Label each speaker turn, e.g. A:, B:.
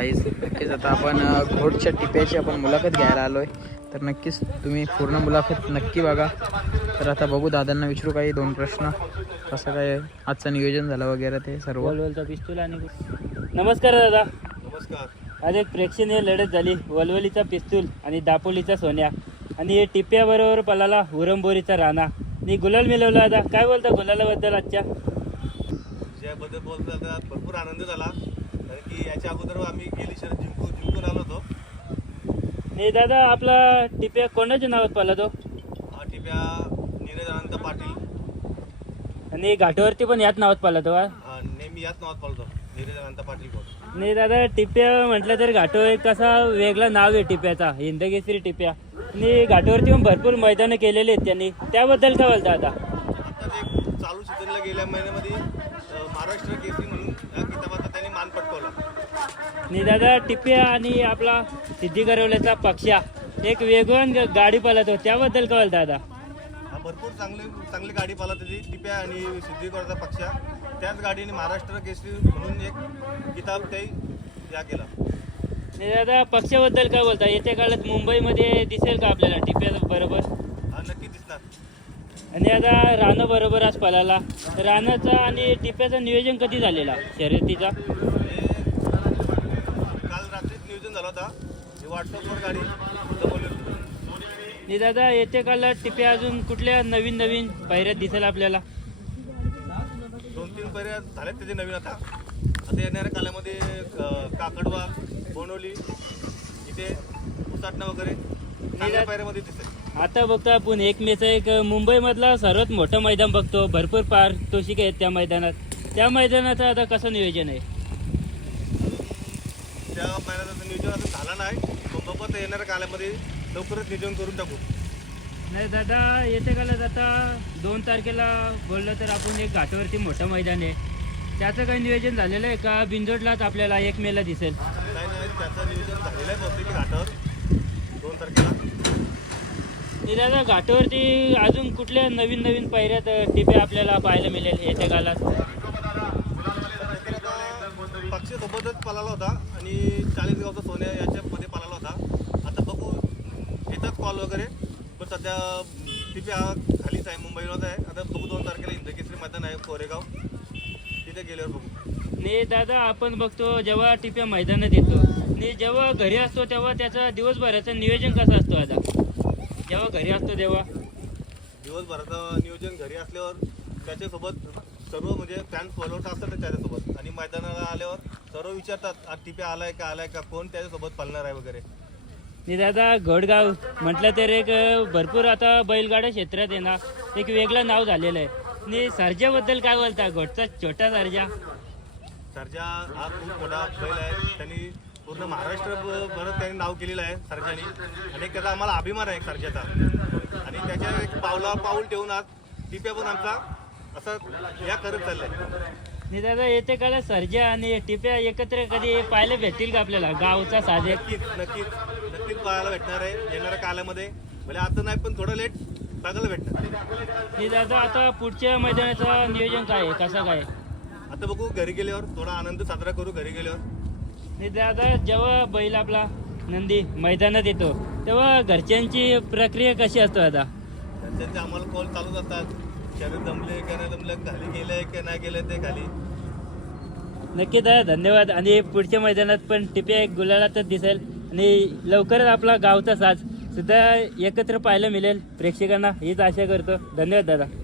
A: Guys नक्कीच आता आपण घोडच्या टिप्याची आपण मुलाखत घ्यायला आलो आहे. तर नक्कीच तुम्ही पूर्ण मुलाखत नक्की बघा. तर आता बघू दादांना विचारू काही 2 प्रश्न, कसं काय आजचं नियोजन झालं वगैरे ते सर्व.
B: वलवलचा पिस्तूल आणि नमस्कार दादा.
C: नमस्कार.
B: आज एक प्रेक्षणीय लढत झाली. वलवलीचा पिस्तूल आणि दापोलीचा सोन्या आणि टिप्याबरोबर पलाला उरंबोरीचा राणा आणि गुलाल मिळवला. दादा काय बोलता गुलालाबद्दल आजच्या?
C: ज्याबद्दल बोलता भरपूर आनंद झाला, कारण की याच्या अगोदर आम्ही गेली शहरात जिंकून आलो होतो.
B: नाही दादा, आपला टिप्या कोणाच्या नावात पळला तो?
C: हा टिप्या नीरज अनंत पाटील.
B: आणि घाटावरती पण याच नावात पळला तो का?
C: नेहमी याच नावात पळतो, नीरज अनंत पाटील कोण.
B: नाही दादा, टिप्या म्हटलं तर घाटावर एक कसा वेगळा नाव आहे टिप्याचा, हिंदकेसरी टिप्या. आणि घाटावरती पण भरपूर मैदानं केलेली आहेत त्यांनी, त्याबद्दल काय बोलता आता?
C: आता जे चालू सीझनला गेल्या महिन्यामध्ये महाराष्ट्र केसरी म्हणून या किताबाचा त्यांनी मान पटकवला.
B: आणि दादा, टिप्या आणि आपला सिद्धी करवल्याचा पक्षा एक वेगवान गाडी पळतो, त्याबद्दल काय बोलता दादा?
C: हा भरपूर चांगली गाडी पाला त्याची टिप्या आणि सिद्धीगडचा पक्षा. त्याच गाडीने महाराष्ट्र केसरी म्हणून एक किताब काही या केला.
B: आणि दादा, पक्षाबद्दल काय बोलता? येत्या काळात मुंबईमध्ये दिसेल का आपल्याला टिप्या बरोबर?
C: हा नक्की दिसणार.
B: आणि आता राणा बरोबर आज पळाला. राणाचा आणि टिप्याचं नियोजन कधी झालेला शर्यतीचा?
C: काल रात्रीच नियोजन झालं होता. व्हॉट्सअपवर गाडी जमवली होती.
B: आणि दादा, येत्या काळात टिप्या अजून कुठल्या नवीन पायऱ्यात दिसेल आपल्याला?
C: 2-3 पर्याय झालेत त्याचे नवीन. आता येणाऱ्या कालामध्ये काकडवा, बोनवली, इथे उसाटणं वगैरे चांगल्या पायऱ्यामध्ये दिसेल.
B: आता बघतो आपण एक मेचा एक मुंबईमधला सर्वात मोठं मैदान बघतो, भरपूर पारितोषिक आहेत त्या मैदानात. त्या मैदानाचं आता कसं नियोजन आहे?
C: त्या मैदानाचं नियोजन अजून झालं नाही, पण बघू आता येणाऱ्या कालामध्ये लवकरच नियोजन करून टाकू.
B: नाही दादा, येत्या काळात आता 2 तारखेला बोललं तर आपण एक घाटावरती मोठं मैदान आहे, त्याचं काही नियोजन झालेलं आहे का? बिंजोडलाच आपल्याला 1 मेला दिसेल?
C: नाही, त्याचं नियोजन झालेलं आहे बहुतेक घाटावर 2 तारखेला.
B: नाही दादा, घाटावरती अजून कुठल्या नवीन पायऱ्यात टिप्या आपल्याला पाहायला मिळेल येत्या काळात?
C: पक्षासोबतच पळाला होता आणि 40 गावचा सोन्या याच्यामध्ये पळाला होता. आता बघू येतात कॉल वगैरे, पण सध्या टिप्या खालीच आहे, मुंबईलाच आहे. आता बघू 2 तारखेला हिंदकेसरी मैदान आहे कोरेगाव, तिथे गेल्यावर बघू.
B: नाही दादा, आपण बघतो जेव्हा टिप्या मैदानात येतो आणि जेव्हा घरी असतो तेव्हा त्याचा दिवसभराचं नियोजन कसं असतो? आता जेव्हा घरी असतो तेव्हा
C: दिवसभराचं नियोजन घरी असल्यावर त्याच्यासोबत सर्व म्हणजे फॅन फॉलोअर्स असतात त्याच्यासोबत, आणि मैदानाला आल्यावर सर्व विचारतात आज टिप्या आलाय का कोण त्याच्यासोबत पालणार आहे वगैरे.
B: नाही दादा, घोडगाव म्हटलं तर एक भरपूर आता बैलगाडा क्षेत्रात आहे ना, एक वेगळं नाव झालेलं आहे. आणि सर्जाबद्दल काय बोलता? घोडचा छोटा
C: सर्जा हा खूप मोठा बैल आहे. त्यांनी पूर्ण महाराष्ट्र भरत त्यांनी नाव केलेलं आहे सर्जानी, आणि त्याचा आम्हाला अभिमान आहे सर्जाचा. आणि त्याच्या एक पाऊल ठेवून आज टिप्या पण आमचा असं या करत चाललंय.
B: नाही दादा, येते काळात सर्जा आणि टिप्या एकत्र कधी पाहायला भेटतील का आपल्याला? गावचा साजे
C: नक्कीच पाहायला भेटणार आहे येणाऱ्या कालामध्ये. म्हणजे आता नाही, पण थोडं लेट बघायला भेटणार.
B: नाही दादा, आता पुढच्या मैदानाचं नियोजन काय आहे, कसं काय?
C: आता बघू घरी गेल्यावर थोडा आनंद साजरा करू घरी गेल्यावर.
B: नाही दादा, जेव्हा बैल आपला नंदी मैदानात येतो तेव्हा घरच्यांची प्रक्रिया कशी असतो? आता
C: त्यांचे आम्हाला कॉल चालूच असतात, शरीर जमले का नाही जमलं, खाली गेलंय का नाही गेलं ते खाली.
B: नक्की दादा, धन्यवाद. आणि पुढच्या मैदानात पण टिप्या एक गुलालातच दिसेल आणि लवकरच आपला गावचा साज सुद्धा एकत्र पाहायला मिळेल प्रेक्षकांना, हीच आशा करतो. धन्यवाद दादा.